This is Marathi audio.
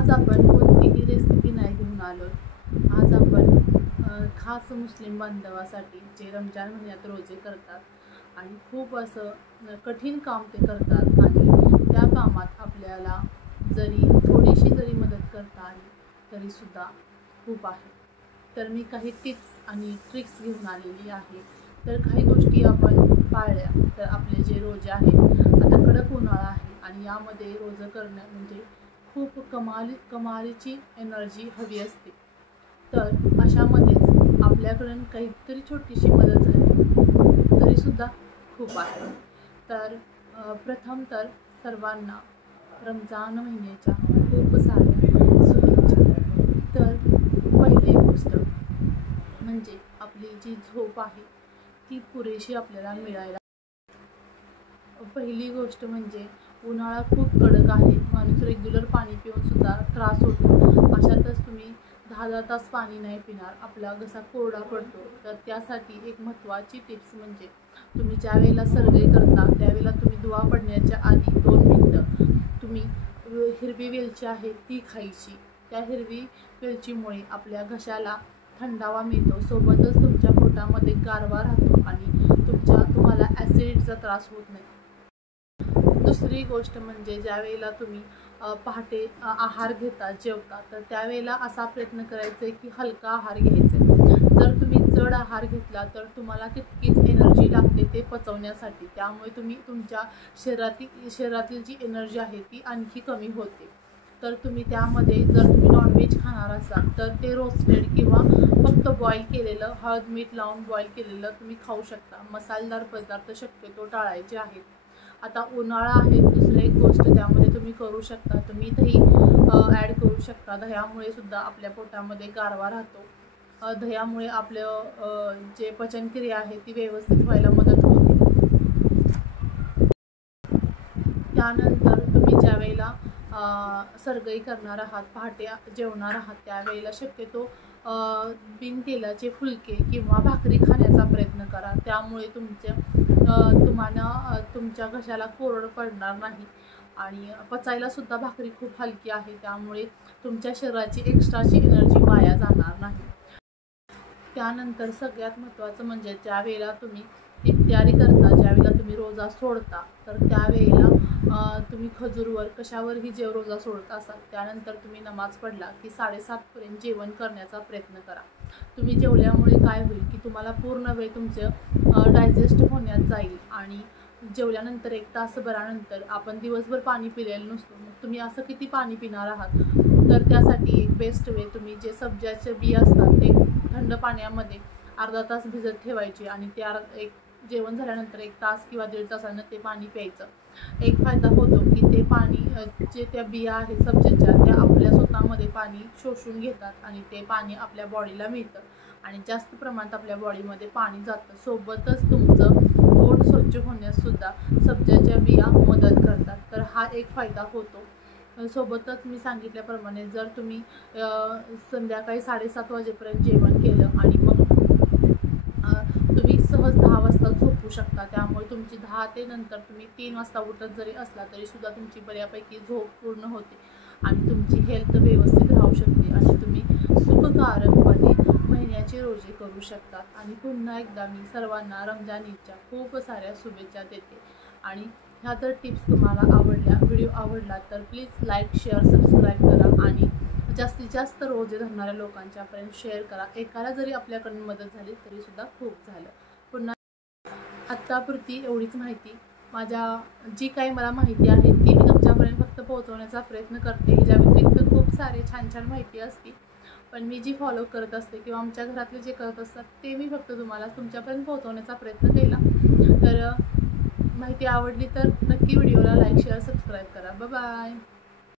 आज आपण कोणतीही रेसिपी नाही घेऊन आलो। आज आपण खास मुस्लिम बांधवासाठी जे रमजान महिन्यात रोजे करतात आणि खूप असं कठीण काम ते करतात आणि त्या कामात आपल्याला जरी थोडीशी जरी मदत करता आली तरी सुद्धा खूप आहे। तर मी काही टिप्स आणि ट्रिक्स घेऊन आलेली आहे। तर काही गोष्टी आपण पाळल्या तर आपले जे रोजे आहेत, आता कडक उन्हाळा आहे आणि यामध्ये रोजे करणं म्हणजे खूप कमालीची एनर्जी हवी असते। तर अशामध्येच आपल्याकडून काहीतरी छोटीशी मदत झाली तरी सुद्धा खूप आहे। तर प्रथम तर सर्वांना रमजान महिन्याच्या खूप साऱ्या शुभेच्छा। तर पहिली गोष्ट म्हणजे आपली जी झोप आहे ती पुरेशी आपल्याला मिळायला। पहिली गोष्ट म्हणजे उन्हाळा खूप कडक आहे, माणूस रेग्युलर पाणी पिऊन सुद्धा त्रास होतो। अशातच तुम्ही 10 तास पाणी नाही पिणार, आपला घसा कोरडा पडतो। तर त्यासाठी एक महत्त्वाची टिप्स म्हणजे तुम्ही ज्या वेळेला सर्वे करता त्यावेळेला तुम्ही दुआ पडण्याच्या आधी 2 मिनिटं तुम्ही हिरवी वेलची आहे ती खायची। त्या हिरवी वेलचीमुळे आपल्या घशाला थंडावा मिळतो, सोबतच तुमच्या पोटामध्ये गारवा राहतो आणि तुम्हाला ॲसिडिटीचा त्रास होत नाही। दुसरी गोष्ट म्हणजे ज्या वेळेला तुम्ही पहाटे आहार घेता जेवता तर त्यावेळेला असा प्रयत्न करायचा आहे की हलका आहार घ्यायचा आहे। जर तुम्ही जड आहार घेतला तर तुम्हाला तितकीच एनर्जी लागते ते पचवण्यासाठी, त्यामुळे तुम्ही तुमच्या शरीरातील जी एनर्जी आहे ती आणखी कमी होते। तर तुम्ही त्यामध्ये जर तुम्ही नॉनव्हेज खाणार असाल तर ते रोस्टेड किंवा फक्त बॉईल केलेलं हळद मीठ लावून बॉईल केलेलं तुम्ही खाऊ शकता। मसालेदार पदार्थ शक्यतो टाळायचे आहेत। आता उन्हाळा आहे, दुसरी एक गोष्ट त्यामध्ये तुम्ही करू शकता, तुम्ही दही ॲड करू शकता। दह्यामुळे सुद्धा आपल्या पोटामध्ये गारवा राहतो। दह्यामुळे आपलं जे पचनक्रिया आहे ती व्यवस्थित व्हायला मदत होते। त्यानंतर तुम्ही ज्या वेळेला सरगई करणार आहात, पहाटे जेवणार आहात त्यावेळेला शक्यतो बिन तेलाचे फुलके किंवा भाकरी खाण्याचा प्रयत्न करा। त्यामुळे तुम्हाला तुमच्या घशाला कोरड पडणार नाही आणि पचायला सुद्धा भाकरी खूप हलकी आहे, त्यामुळे तुमच्या शरीराची एक्स्ट्राची एनर्जी वाया जाणार नाही। त्यानंतर सगळ्यात महत्त्वाचं म्हणजे ज्या वेळेला तुम्ही इफ्तारी करता, ज्यावेळेला तुम्ही रोजा सोडता तर त्यावेळेला तुम्ही खजूरवर कशावरही जे रोजा सोडत असाल त्यानंतर तुम्ही नमाज पडला की 7:30 पर्यंत जेवण करण्याचा प्रयत्न करा। तुम्ही जेवल्यामुळे काय होईल की तुम्हाला पूर्ण वेळ तुमचं डायजेस्ट होण्यात जाईल आणि जेवल्यानंतर 1 तासभरानंतर आपण दिवसभर पाणी पिलेलं नसतो, मग तुम्ही असं किती पाणी पिणार आहात। तर त्यासाठी एक बेस्ट वे तुम्ही जे सब्जाचे बी असतात ते थंड पाण्यामध्ये अर्धा तास भिजत ठेवायचे आणि ते जेवण झाल्यानंतर 1 तास किंवा 1.5 तासानं ते पाणी प्यायचं। एक फायदा होतो की ते पाणी जे त्या बिया आहेत सब्जाच्या त्या आपल्या स्वतःमध्ये पाणी शोषून घेतात आणि ते पाणी आपल्या बॉडीला मिळतं आणि जास्त प्रमाणात आपल्या बॉडीमध्ये पाणी जातं। सोबतच तुमचं पोट स्वच्छ होण्यास सुद्धा सब्जाच्या बिया मदत करतात, तर हा एक फायदा होतो। सोबतच मी सांगितल्याप्रमाणे जर तुम्ही संध्याकाळी 7:30 वाजेपर्यंत जेवण केलं आणि मग तुम्ही सहज 10 वाजता झोपू शकता, त्यामुळे तुमची 10 ते नंतर तुम्ही 3 वाजता उठत जरी असला तरी सुद्धा तुमची बऱ्यापैकी झोप पूर्ण होते आणि तुमची हेल्थ व्यवस्थित राहू शकते आणि तुम्ही सुखकारकपणे महिन्याचे रोजे करू शकतात। आणि पुन्हा एकदा मी सर्वांना रमजान ईदच्या खूप साऱ्या शुभेच्छा देते आणि ह्या जर टिप्स तुम्हाला व्हिडिओ आवडला तर प्लीज लाईक शेअर सबस्क्राईब करा आणि जास्तीत जास्त रोजे धरणाऱ्या लोकांच्यापर्यंत शेअर करा। एकाला जरी आपल्याकडून मदत झाली तरी सुद्धा खूप झालं। पुन्हा आत्तापुरती एवढीच माहिती, जी काही मला माहिती आहे ती मी तुमच्यापर्यंत फक्त पोहोचवण्याचा प्रयत्न करते। ह्याच्या व्यतिरिक्त खूप सारे छान माहिती असते, पण मी जी फॉलो करत असते किंवा आमच्या घरातले जे करत असतात ते मी फक्त तुम्हाला तुमच्यापर्यंत पोहोचवण्याचा प्रयत्न केला। तर माहिती आवडली तर नक्की व्हिडिओला लाईक शेअर सबस्क्राईब करा। Bye bye.